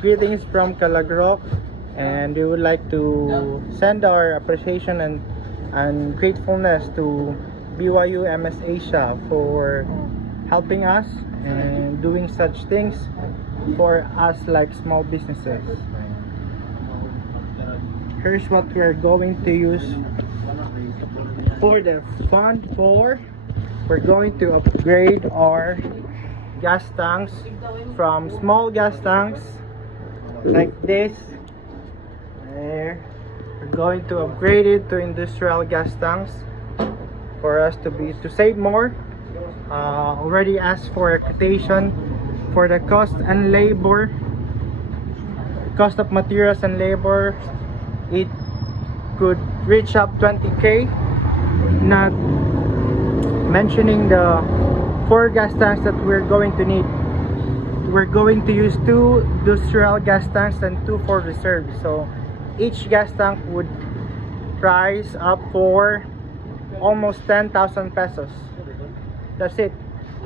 greetings from Calagroc, and we would like to send our appreciation and gratefulness to BYU MS Asia for helping us and doing such things for us like small businesses. Here's what we're going to use for the fund for. We're going to upgrade our gas tanks from small gas tanks like this. There. We're going to upgrade it to industrial gas tanks for us to save more. Already asked for a quotation for the cost and labor, cost of materials and labor. It could reach up 20k, not mentioning the 4 gas tanks that we're going to need. We're going to use 2 industrial gas tanks and 2 for reserve, so each gas tank would price up for almost 10,000 pesos. That's it.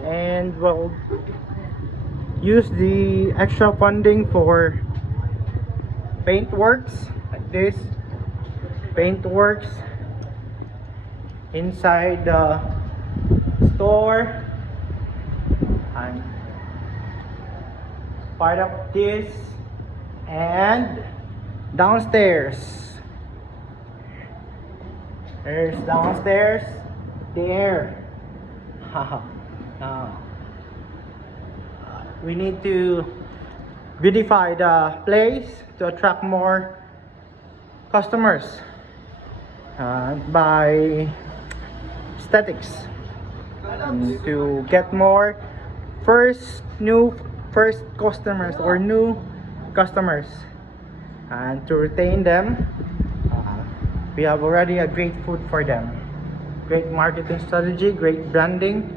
And we'll use the extra funding for paint works like this, paint works inside the store, and part of this, and downstairs. There's downstairs there. We need to beautify the place to attract more customers by aesthetics, to get more first customers or new customers, and to retain them. We have already a great food for them, great marketing strategy, great branding,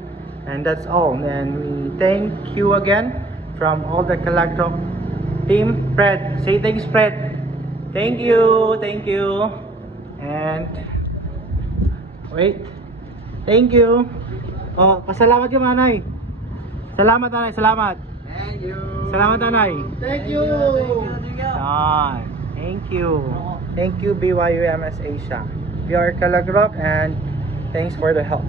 and that's all. And we thank you again from all the Calagroc team. Fred, say thanks, Fred. Thank you, and wait, thank you. Oh, pasalamat ka, Manay. Salamat, Nanay, salamat. Thank you. Salamat, Nanay. Thank you. Thank you BYU MS Asia. We are Calagroc, and thanks for the help.